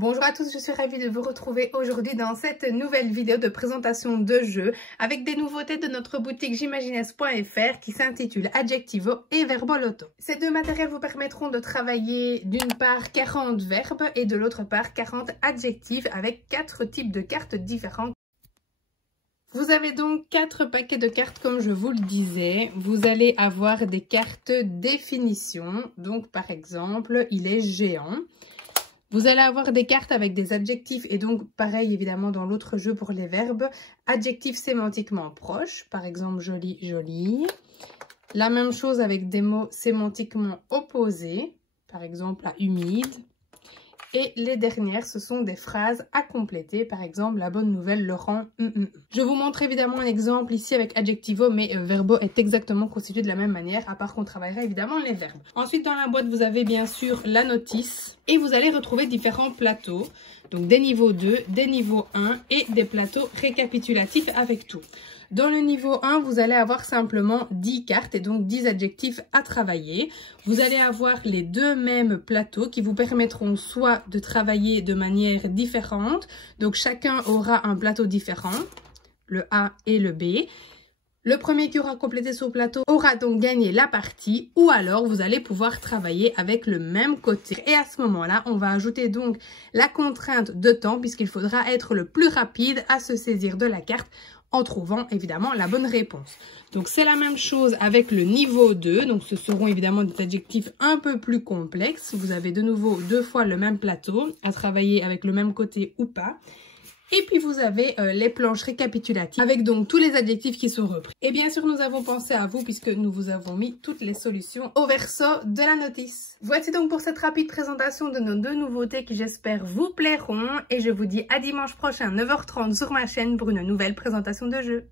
Bonjour à tous, je suis ravie de vous retrouver aujourd'hui dans cette nouvelle vidéo de présentation de jeux avec des nouveautés de notre boutique jimagines.fr qui s'intitule Adjectivo et Verboloto. Ces deux matériels vous permettront de travailler d'une part 40 verbes et de l'autre part 40 adjectifs avec 4 types de cartes différentes. Vous avez donc 4 paquets de cartes comme je vous le disais. Vous allez avoir des cartes définition. Donc par exemple, il est géant. Vous allez avoir des cartes avec des adjectifs et donc pareil évidemment dans l'autre jeu pour les verbes, adjectifs sémantiquement proches, par exemple joli, joli. La même chose avec des mots sémantiquement opposés, par exemple à humide. Et les dernières, ce sont des phrases à compléter, par exemple la bonne nouvelle, Laurent. Je vous montre évidemment un exemple ici avec Adjectivo, mais Verbo est exactement constitué de la même manière, à part qu'on travaillera évidemment les verbes. Ensuite, dans la boîte, vous avez bien sûr la notice et vous allez retrouver différents plateaux, donc des niveaux 2, des niveaux 1 et des plateaux récapitulatifs avec tout. Dans le niveau 1, vous allez avoir simplement 10 cartes et donc 10 adjectifs à travailler. Vous allez avoir les deux mêmes plateaux qui vous permettront soit de travailler de manière différente. Donc chacun aura un plateau différent, le A et le B. Le premier qui aura complété son plateau aura donc gagné la partie ou alors vous allez pouvoir travailler avec le même côté. Et à ce moment-là, on va ajouter donc la contrainte de temps puisqu'il faudra être le plus rapide à se saisir de la carte en trouvant évidemment la bonne réponse. Donc c'est la même chose avec le niveau 2, donc ce seront évidemment des adjectifs un peu plus complexes. Vous avez de nouveau 2 fois le même plateau à travailler avec le même côté ou pas. Et puis vous avez les planches récapitulatives avec donc tous les adjectifs qui sont repris. Et bien sûr nous avons pensé à vous puisque nous vous avons mis toutes les solutions au verso de la notice. Voici donc pour cette rapide présentation de nos deux nouveautés qui j'espère vous plairont. Et je vous dis à dimanche prochain 9h30 sur ma chaîne pour une nouvelle présentation de jeu.